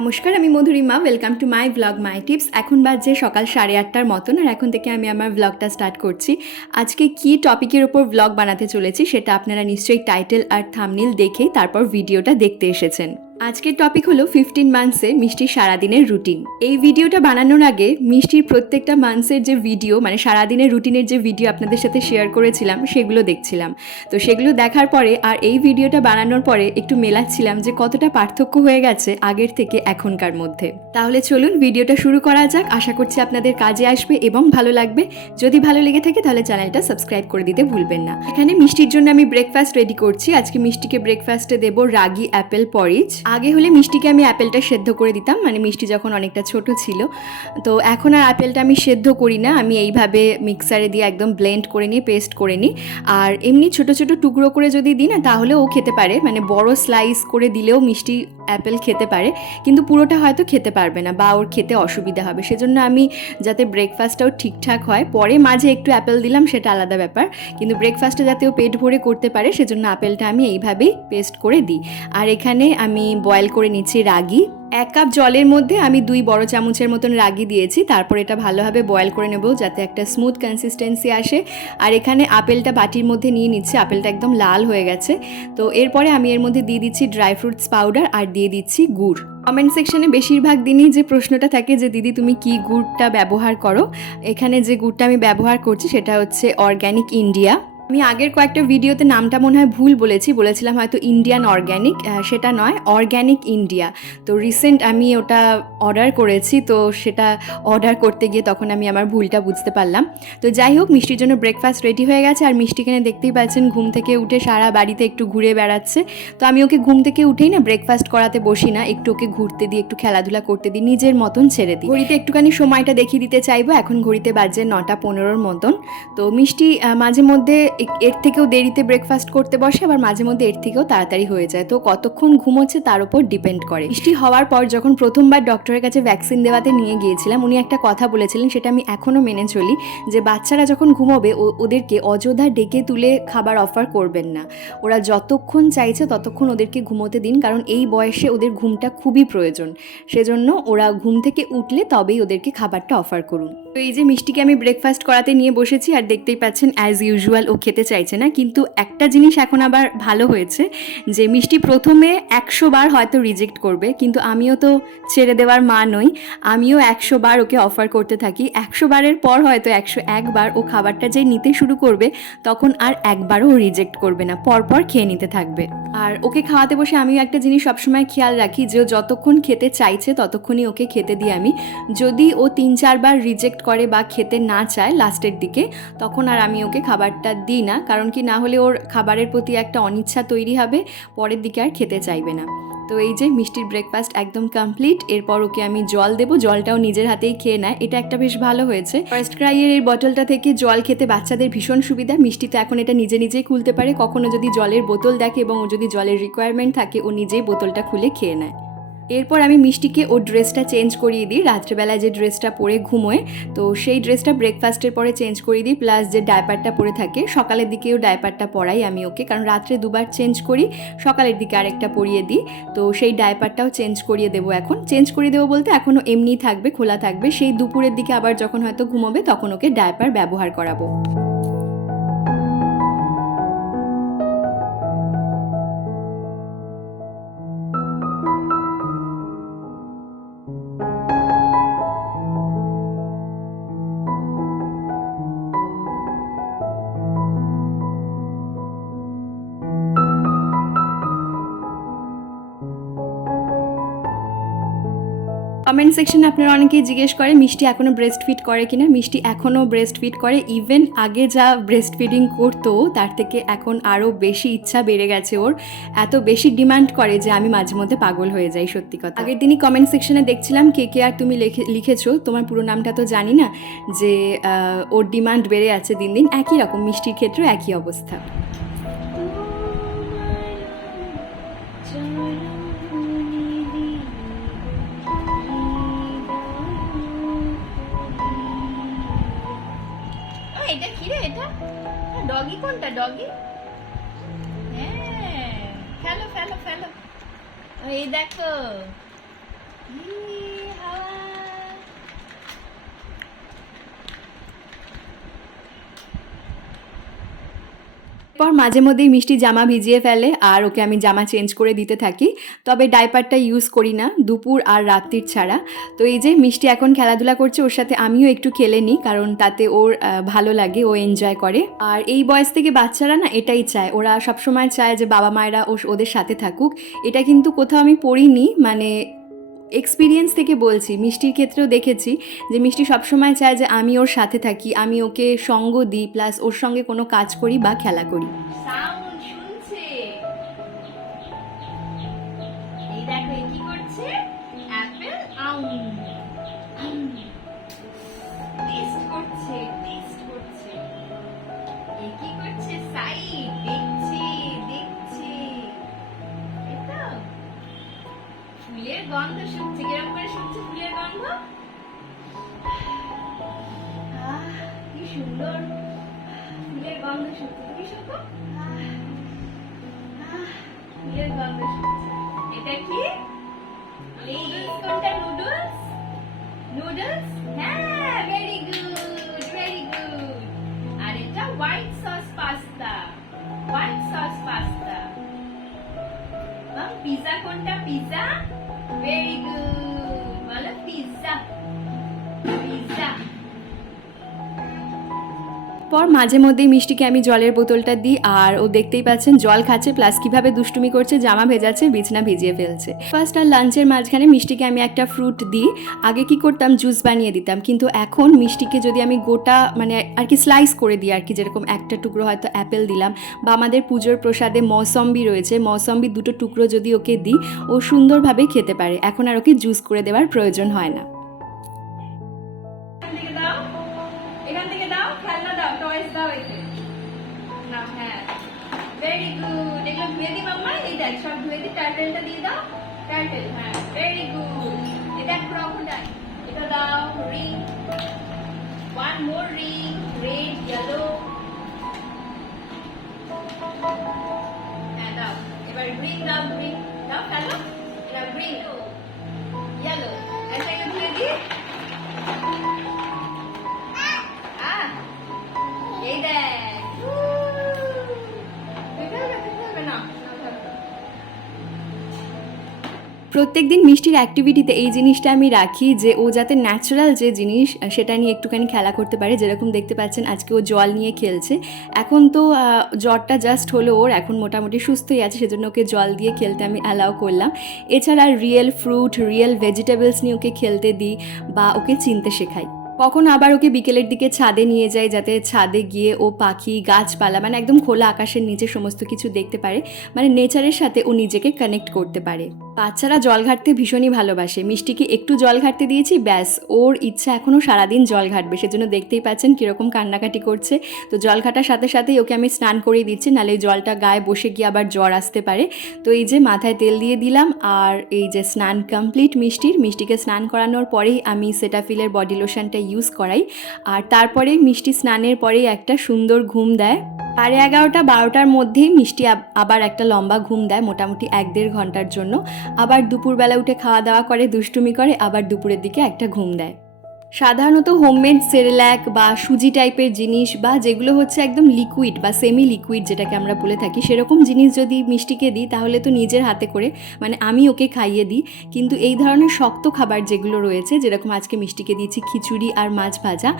নমস্কার, আমি Madhurima. Welcome to my blog my tips এখন বাজে সকাল সাড়ে আটটার মতন, আর এখন থেকে আমি আমার ব্লগটা স্টার্ট করছি। আজকে কি টপিকের ওপর ব্লগ বানাতে চলেছি, সেটা আপনারা নিশ্চয়ই টাইটেল আর থামনিল দেখেই তারপর ভিডিওটা দেখতে এসেছেন। আজকের টপিক হলো ফিফটিন মান্থসে মিষ্টির সারাদিনের রুটিন এই ভিডিওটা বানানোর আগে মিষ্টির প্রত্যেকটা মান্থসের যে ভিডিও মানে সারাদিনের রুটিনের যে ভিডিও আপনাদের সাথে শেয়ার করেছিলাম, সেগুলো দেখছিলাম। তো সেগুলো দেখার পরে আর এই ভিডিওটা বানানোর পরে একটু মেলাচ্ছিলাম যে কতটা পার্থক্য হয়ে গেছে আগের থেকে এখনকার মধ্যে। তাহলে চলুন ভিডিওটা শুরু করা যাক। আশা করছি আপনাদের কাজে আসবে এবং ভালো লাগবে। যদি ভালো লেগে থাকে তাহলে চ্যানেলটা সাবস্ক্রাইব করে দিতে ভুলবেন না। এখানে মিষ্টির জন্য আমি ব্রেকফাস্ট রেডি করছি। আজকে মিষ্টিকে ব্রেকফাস্টে দেবো রাগি অ্যাপেল পরিজ আগে হলে মিষ্টিকে আমি অ্যাপেলটা সেদ্ধ করে দিতাম মানে মিষ্টি যখন অনেকটা ছোট ছিল। তো এখন আর অ্যাপেলটা আমি সেদ্ধ করি না, আমি এইভাবে মিক্সারে দিয়ে একদম ব্লেন্ড করে নিই পেস্ট করে নিই। আর এমনি ছোট ছোট টুকরো করে যদি দিই না, তাহলে ও খেতে পারে মানে বড় স্লাইস করে দিলেও মিষ্টি অ্যাপেল খেতে পারে, কিন্তু পুরোটা হয়তো খেতে পারবে না বা ওর খেতে অসুবিধা হবে। সেজন্য আমি, যাতে ব্রেকফাস্টটাও ঠিকঠাক হয়, পরে মাঝে একটু অ্যাপেল দিলাম, সেটা আলাদা ব্যাপার, কিন্তু ব্রেকফাস্টটা যাতে ও পেট ভরে করতে পারে, সেজন্য আপেলটা আমি এইভাবেই পেস্ট করে দিই। আর এখানে আমি বয়েল করে নিচ্ছি রাগি। এক কাপ জলের মধ্যে আমি দুই বড় চামচের মতন রাগি দিয়েছি, তারপর এটা ভালোভাবে বয়েল করে নেব যাতে একটা স্মুথ কনসিস্টেন্সি আসে। আর এখানে আপেলটা বাটির মধ্যে নিয়ে নিচ্ছি, আপেলটা একদম লাল হয়ে গেছে। তো এরপরে আমি এর মধ্যে দিয়ে দিচ্ছি ড্রাই ফ্রুটস পাউডার আর দিয়ে দিচ্ছি গুড়। কমেন্ট সেকশনে বেশিরভাগ দিনই যে প্রশ্নটা থাকে যে, দিদি, তুমি কি গুড়টা ব্যবহার করো? এখানে যে গুড়টা আমি ব্যবহার করছি, সেটা হচ্ছে অর্গ্যানিক ইন্ডিয়া আমি আগের কয়েকটা ভিডিওতে নামটা মনে হয় ভুল বলেছি, বলেছিলাম হয়তো ইন্ডিয়ান অর্গ্যানিক সেটা নয় অর্গ্যানিক ইন্ডিয়া তো রিসেন্ট আমি ওটা অর্ডার করেছি, তো সেটা অর্ডার করতে গিয়ে তখন আমি আমার ভুলটা বুঝতে পারলাম। তো যাই হোক, মিষ্টির জন্য ব্রেকফাস্ট রেডি হয়ে গেছে, আর মিষ্টি এখানে দেখতেই পাচ্ছেন ঘুম থেকে উঠে সারা বাড়িতে একটু ঘুরে বেড়াচ্ছে। তো আমি ওকে ঘুম থেকে উঠেই না ব্রেকফাস্ট করাতে বসি না, একটু ওকে ঘুরতে দিই, একটু খেলাধুলা করতে দিই, নিজের মতন ছেড়ে দিই। ঘড়িতে একটুখানি সময়টা দেখিয়ে দিতে চাইব, এখন ঘড়িতে বাজে নটা পনেরোর মতন। তো মিষ্টি মাঝে মধ্যে এর থেকেও দেরিতে ব্রেকফাস্ট করতে বসে, আবার মাঝে মধ্যে এর থেকেও তাড়াতাড়ি হয়ে যায়। তো কতক্ষণ ঘুমোচ্ছে তার উপর ডিপেন্ড করে। মিষ্টি হওয়ার পর যখন প্রথমবার ডক্টরের কাছে ভ্যাকসিন দেওয়াতে নিয়ে গিয়েছিলাম, উনি একটা কথা বলেছিলেন, সেটা আমি এখনও মেনে চলি, যে বাচ্চারা যখন ঘুমোবে ওদেরকে অযোধ্যা ডেকে তুলে খাবার অফার করবেন না। ওরা যতক্ষণ চাইছে ততক্ষণ ওদেরকে ঘুমোতে দিন, কারণ এই বয়সে ওদের ঘুমটা খুবই প্রয়োজন। সেজন্য ওরা ঘুম থেকে উঠলে তবেই ওদেরকে খাবারটা অফার করুন। তো এই যে মিষ্টিকে আমি ব্রেকফাস্ট করাতে নিয়ে বসেছি, আর দেখতেই পাচ্ছেন অ্যাজ ইউজুয়াল ও খেতে চাইছে না, কিন্তু একটা জিনিস এখন আবার ভালো হয়েছে, যে মিষ্টি প্রথমে একশো বার হয়তো রিজেক্ট করবে, কিন্তু আমিও তো ছেড়ে দেওয়ার মা নই, আমিও একশো বার ওকে অফার করতে থাকি, একশো বারের পর হয়তো একশো একবার ও খাবারটা যে নিতে শুরু করবে, তখন আর একবারও ও রিজেক্ট করবে না, পরপর খেয়ে নিতে থাকবে। আর ওকে খাওয়াতে বসে আমিও একটা জিনিস সবসময় খেয়াল রাখি, যে ও যতক্ষণ খেতে চাইছে ততক্ষণই ওকে খেতে দিই আমি, যদি ও তিন চারবার রিজেক্ট করে বা খেতে না চায় লাস্টের দিকে, তখন আর আমি ওকে খাবারটা দিই না, কারণ কি না হলে ওর খাবারের প্রতি একটা অনিচ্ছা তৈরি হবে, পরের দিকে আর খেতে চাইবে না। তো এই যে মিষ্টির ব্রেকফাস্ট একদম কমপ্লিট এরপর ওকে আমি জল দেবো, জলটাও নিজের হাতেই খেয়ে নেয়। এটা একটা বেশ ভালো হয়েছে। ফার্স্ট ক্রাইয়ের এই বটলটা থেকে জল খেতে বাচ্চাদের ভীষণ সুবিধা। মিষ্টি তো এখন এটা নিজে নিজেই খুলতে পারে। কখনো যদি জলের বোতল দেখে এবং ও যদি জলের রিকোয়ারমেন্ট থাকে, ও নিজেই বোতলটা খুলে খেয়ে নেয়। এরপর আমি মিষ্টিকে ওর ড্রেসটা চেঞ্জ করিয়ে দিই। রাত্রেবেলায় যে ড্রেসটা পরে ঘুমোয়, তো সেই ড্রেসটা ব্রেকফাস্টের পরে চেঞ্জ করিয়ে দিই প্লাস যে ডায়পারটা পরে থাকে, সকালের দিকেও ডায়পারটা পরাই আমি ওকে। কারণ রাত্রে দুবার চেঞ্জ করি, সকালের দিকে আরেকটা পরিয়ে দিই, তো সেই ডায়পারটাও চেঞ্জ করিয়ে দেবো এখন। চেঞ্জ করিয়ে দেবো বলতে এখনও এমনিই থাকবে, খোলা থাকবে। সেই দুপুরের দিকে আবার যখন হয়তো ঘুমোবে, তখন ওকে ডায়পার ব্যবহার করাবো। কমেন্ট সেকশনে আপনারা অনেকেই জিজ্ঞেস করে, মিষ্টি এখনও ব্রেস্ট ফিট করে কিনা? মিষ্টি এখনও ব্রেস্ট ফিট করে। ইভেন আগে যা ব্রেস্ট ফিডিং করতো, তার থেকে এখন আরও বেশি ইচ্ছা বেড়ে গেছে ওর। এত বেশি ডিমান্ড করে যে আমি মাঝে মধ্যে পাগল হয়ে যাই, সত্যি কথা। আগের দিনই কমেন্ট সেকশনে দেখছিলাম, কে কে আর তুমি লিখে, লিখেছো? তোমার পুরো নামটা তো জানি না। যে ওর ডিমান্ড বেড়ে যাচ্ছে দিন দিন, একই রকম, মিষ্টির ক্ষেত্রেও একই অবস্থা। ডগি? হ্যাঁ ফেলো ফেলো ফেলো। এই দেখো। ইয়ে, হাওয়া। পর মাঝে মধ্যেই মিষ্টি জামা ভিজিয়ে ফেলে আর ওকে আমি জামা চেঞ্জ করে দিতে থাকি। তবে ডাইপারটা ইউজ করি না, দুপুর আর রাত্রির ছাড়া। তো এই যে মিষ্টি এখন খেলাধুলা করছে, ওর সাথে আমিও একটু খেলে নিই, কারণ তাতে ওর ভালো লাগে, ও এনজয় করে। আর এই বয়স থেকে বাচ্চারা না এটাই চায়। ওরা সবসময় চায় যে বাবা মায়েরা ওদের সাথে থাকুক। এটা কিন্তু কোথাও আমি পড়িনি মানে এক্সপিরিয়েন্স থেকে বলছি, মিষ্টির ক্ষেত্রেও দেখেছি যে মিষ্টি সবসময় চায় যে আমি ওর সাথে থাকি, আমি ওকে সঙ্গ দিই প্লাস ওর সঙ্গে কোনো কাজ করি বা খেলা করি। এটা কি? মাঝে মধ্যেই মিষ্টিকে আমি জলের বোতলটা দিই আর ও দেখতেই পাচ্ছেন জল খাচ্ছে প্লাস কীভাবে দুষ্টুমি করছে, জামা ভেজাচ্ছে, বিছনা ভিজিয়ে ফেলছে। ফার্স্ট আর লাঞ্চের মাঝখানে মিষ্টিকে আমি একটা ফ্রুট দিই। আগে কি করতাম জুস বানিয়ে দিতাম, কিন্তু এখন মিষ্টিকে যদি আমি গোটা মানে আর কি স্লাইস করে দিই আর কি, যেরকম একটা টুকরো হয়তো অ্যাপেল দিলাম বা আমাদের পুজোর প্রসাদে মৌসম্বি রয়েছে, মৌসম্বি দুটো টুকরো যদি ওকে দিই, ও সুন্দরভাবে খেতে পারে। এখন আর ওকে জুস করে দেওয়ার প্রয়োজন হয় না। দি মাম্মা এই দেখ সব ধুয়ে দি টার্টেলটা দিয়ে দাও টার্টেল হ্যাঁ ভেরি গুড এটা ক্রোকোডাইল এটা দাও ring one more ring red yellow হ্যাঁ দাও এবার গ্রিন দাও গ্রিন দাও খেলো এটা গ্রিন ইয়েলো এটাকে ধুয়ে দি প্রত্যেক দিন মিষ্টির অ্যাক্টিভিটিতে এই জিনিসটা আমি রাখি যে, ও যাতে ন্যাচারাল যে জিনিস সেটা নিয়ে একটুখানি খেলা করতে পারে। যেরকম দেখতে পাচ্ছেন, আজকে ও জল নিয়ে খেলছে। এখন তো জ্বরটা জাস্ট হলো ওর, এখন মোটামুটি সুস্থই আছে, সেজন্য ওকে জল দিয়ে খেলতে আমি অ্যালাউ করলাম। এছাড়া রিয়েল ফ্রুট রিয়েল ভেজিটেবলস নিয়ে ওকে খেলতে দিই বা ওকে চিনতে শেখাই। কখন আবার ওকে বিকেলের দিকে ছাদে নিয়ে যাই, যাতে ছাদে গিয়ে ও পাখি, গাছপালা মানে একদম খোলা আকাশের নিচে সমস্ত কিছু দেখতে পারে। মানে নেচারের সাথে ও নিজেকে কানেক্ট করতে পারে। বাচ্চারা জল ঘাটতে ভীষণই ভালোবাসে। মিষ্টিকে একটু জল ঘাটতে দিয়েছি? ব্যাস, ওর ইচ্ছা এখনও সারাদিন জল ঘাটবে। সেজন্য দেখতেই পাচ্ছেন কীরকম কান্নাকাটি করছে। তো জল ঘাটার সাথে সাথেই ওকে আমি স্নান করিয়ে দিচ্ছি, নাহলে জলটা গায়ে বসে গিয়ে আবার জ্বর আসতে পারে। তো এই যে মাথায় তেল দিয়ে দিলাম, আর এই যে স্নান কমপ্লিট মিষ্টির, মিষ্টিকে স্নান করানোর পরেই আমি সেটাফিলের বডি লোশনটা ইউজ করাই। আর তারপরে মিষ্টি স্নানের পরেই একটা সুন্দর ঘুম দেয়। সাড়ে এগারোটা, বারোটার মধ্যেই মিষ্টি আবার একটা লম্বা ঘুম দেয় মোটামুটি এক দেড় ঘণ্টার জন্য। আবার দুপুরবেলা উঠে খাওয়া দাওয়া করে, দুষ্টুমি করে, আবার দুপুরের দিকে একটা ঘুম দেয়। সাধারণত হোমমেড সেরেল্যাক বা সুজি টাইপের জিনিস বা যেগুলো হচ্ছে একদম লিকুইড বা সেমি লিকুইড যেটাকে আমরা বলে থাকি, সেরকম জিনিস যদি মিষ্টিকে দিই, তাহলে তো নিজের হাতে করে মানে আমি ওকে খাইয়ে দিই। কিন্তু এই ধরনের শক্ত খাবার যেগুলো রয়েছে, যেরকম আজকে মিষ্টিকে দিয়েছি খিচুড়ি আর মাছ ভাজা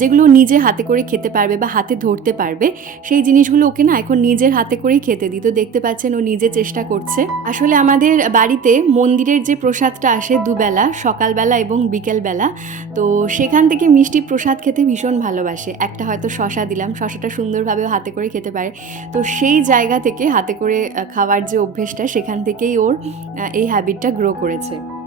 যেগুলো নিজে হাতে করে খেতে পারবে বা হাতে ধরতে পারবে, সেই জিনিসগুলো ওকে না এখন নিজের হাতে করেই খেতে দিই। তো দেখতে পাচ্ছেন ও নিজে চেষ্টা করছে। আসলে আমাদের বাড়িতে মন্দিরের যে প্রসাদটা আসে দুবেলা, সকালবেলা এবং বিকেলবেলা, তো সেখান থেকে মিষ্টি প্রসাদ খেতে ভীষণ ভালোবাসে। একটা হয়তো শশা দিলাম, শশাটা সুন্দরভাবে হাতে করে খেতে পারে। তো সেই জায়গা থেকে হাতে করে খাওয়ার যে অভ্যেসটা, সেখান থেকেই ওর এই হ্যাবিটটা গ্রো করেছে।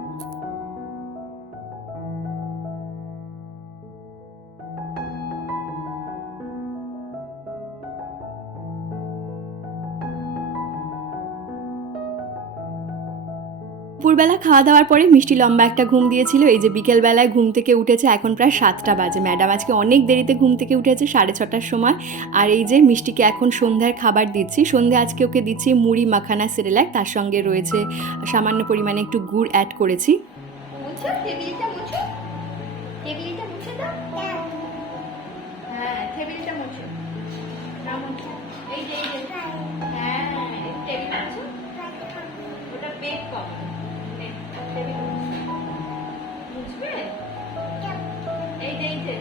দুপুরবেলা খাওয়া দাওয়ার পরে মিষ্টি লম্বা একটা ঘুম দিয়েছিল। এই যে বিকেলবেলায় ঘুম থেকে উঠেছে এখন প্রায় সাতটা বাজে। ম্যাডাম আজকে অনেক দেরিতে ঘুম থেকে উঠেছে, সাড়ে ছটার সময়। আর এই যে মিষ্টিকে এখন সন্ধ্যার খাবার দিচ্ছি। সন্ধ্যে আজকে ওকে দিচ্ছি মুড়ি, মাখানা, সেরেলাক। তার সঙ্গে রয়েছে সামান্য পরিমাণে একটু গুড় অ্যাড করেছি। হ্যাঁ এই যে হ্যাঁ এই টেবিলটা মুছো। ওটা বেড কম মুছবে এই যে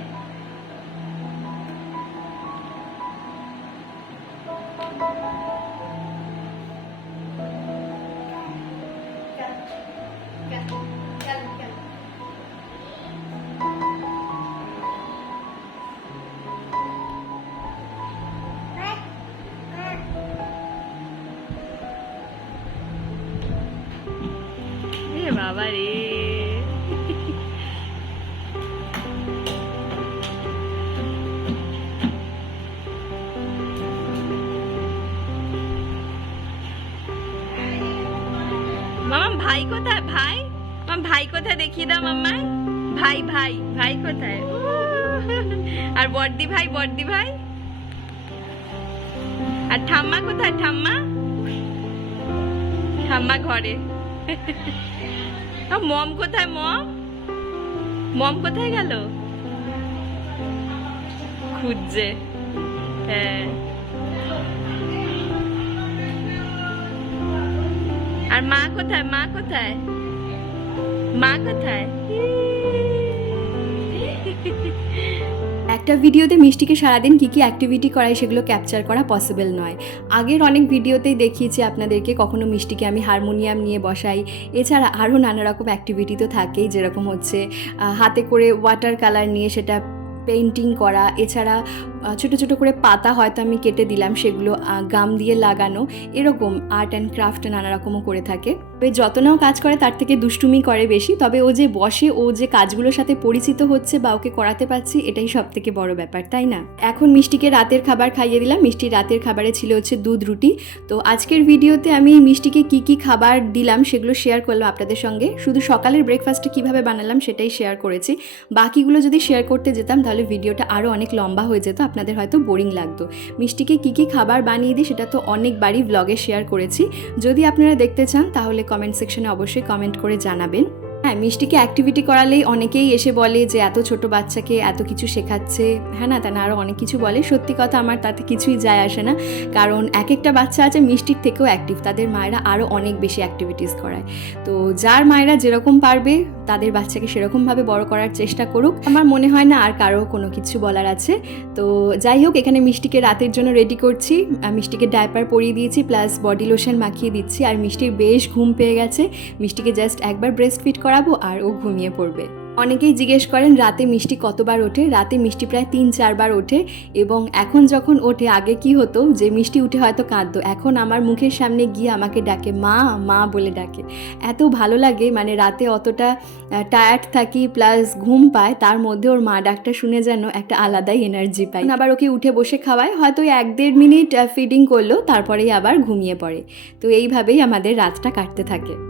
বাবা মামা, ভাই কোথায়? ভাই? মামা, ভাই কোথায় দেখিয়ে দাও মাম্মা। ভাই ভাই ভাই কোথায়? আর বর্দি ভাই বর্দি ভাই? আর ঠাম্মা কোথায়? ঠাম্মা? ঠাম্মা ঘরে। মম কোথায়, মম? মম কোথায় গেল? খুঁজছে। হ্যাঁ। আর মা কোথায় মা কোথায়? মা কোথায়? একটা ভিডিওতে মিষ্টিকে সারাদিন কী কী অ্যাক্টিভিটি করায় সেগুলো ক্যাপচার করা পসিবল নয়। আগের অনেক ভিডিওতেই দেখিয়েছি আপনাদেরকে কখনো মিষ্টিকে আমি হারমোনিয়াম নিয়ে বসাই। এছাড়া আরও নানা রকম অ্যাক্টিভিটি তো থাকেই, যেরকম হচ্ছে হাতে করে ওয়াটার কালার নিয়ে সেটা পেন্টিং করা, এছাড়া ছোট ছোট করে পাতা হয়তো আমি কেটে দিলাম সেগুলো গাম দিয়ে লাগানো, এরকম আর্ট অ্যান্ড ক্রাফট নানা রকমও করে থাকে। তবে যত নাও কাজ করে তার থেকে দুষ্টুমি করে বেশি, তবে ও যে বসে, ও যে কাজগুলোর সাথে পরিচিত হচ্ছে বা ওকে করাতে পারছি, এটাই সব থেকে বড় ব্যাপার, তাই না? এখন মিষ্টিকে রাতের খাবার খাইয়ে দিলাম। মিষ্টি রাতের খাবারে ছিল হচ্ছে দুধ, রুটি। তো আজকের ভিডিওতে আমি মিষ্টিকে কি কি খাবার দিলাম সেগুলো শেয়ার করলাম আপনাদের সঙ্গে। শুধু সকালের ব্রেকফাস্টে কীভাবে বানালাম সেটাই শেয়ার করেছি। বাকিগুলো যদি শেয়ার করতে যেতাম তাহলে ভিডিওটা আরও অনেক লম্বা হয়ে যেত, আপনাদের হয়তো বোরিং লাগতো। মিষ্টিকে কী কী খাবার বানিয়ে দিই সেটা তো অনেকবারই ব্লগে শেয়ার করেছি। যদি আপনারা দেখতে চান তাহলে কমেন্ট সেকশনে অবশ্যই কমেন্ট করে জানাবেন। হ্যাঁ মিষ্টিকে অ্যাক্টিভিটি করালেই অনেকেই এসে বলে যে, এত ছোট বাচ্চাকে এত কিছু শেখাচ্ছে। হ্যাঁ না, তা না আরও অনেক কিছু বলে। সত্যি কথা আমার তাতে কিছুই যায় আসে না। কারণ এক একটা বাচ্চা আছে মিষ্টির থেকেও অ্যাক্টিভ তাদের মায়েরা আরও অনেক বেশি অ্যাক্টিভিটিস করায়। তো যার মায়েরা যেরকম পারবে, তাদের বাচ্চাকে সেরকমভাবে বড় করার চেষ্টা করুক। আমার মনে হয় না আর কারও কোনো কিছু বলার আছে। তো যাই হোক, এখানে মিষ্টিকে রাতের জন্য রেডি করছি। মিষ্টিকে ডাইপার পরিয়ে দিয়েছি প্লাস বডি লোশন মাখিয়ে দিচ্ছি। আর মিষ্টির বেশ ঘুম পেয়ে গেছে। মিষ্টিকে জাস্ট একবার ব্রেস্ট ফিট করাবো আর ও ঘুমিয়ে পড়বে। অনেকেই জিজ্ঞেস করেন, রাতে মিষ্টি কতবার ওঠে? রাতে মিষ্টি প্রায় তিন, চারবার ওঠে এবং এখন যখন ওঠে, আগে কি হতো? যে মিষ্টি উঠে হয়তো কাঁদতো। এখন আমার মুখের সামনে গিয়ে আমাকে ডাকে, মা মা বলে ডাকে। এত ভালো লাগে মানে রাতে অতটা টায়ার্ড থাকি প্লাস ঘুম পায়, তার মধ্যে ওর মা ডাকটা শুনে যেন একটা আলাদাই এনার্জি পাই। আবার ওকে উঠে বসে খাওয়ায়, হয়তো এক দেড় মিনিট ফিডিং করল, তারপরেই আবার ঘুমিয়ে পড়ে। তো এইভাবেই আমাদের রাতটা কাটতে থাকে।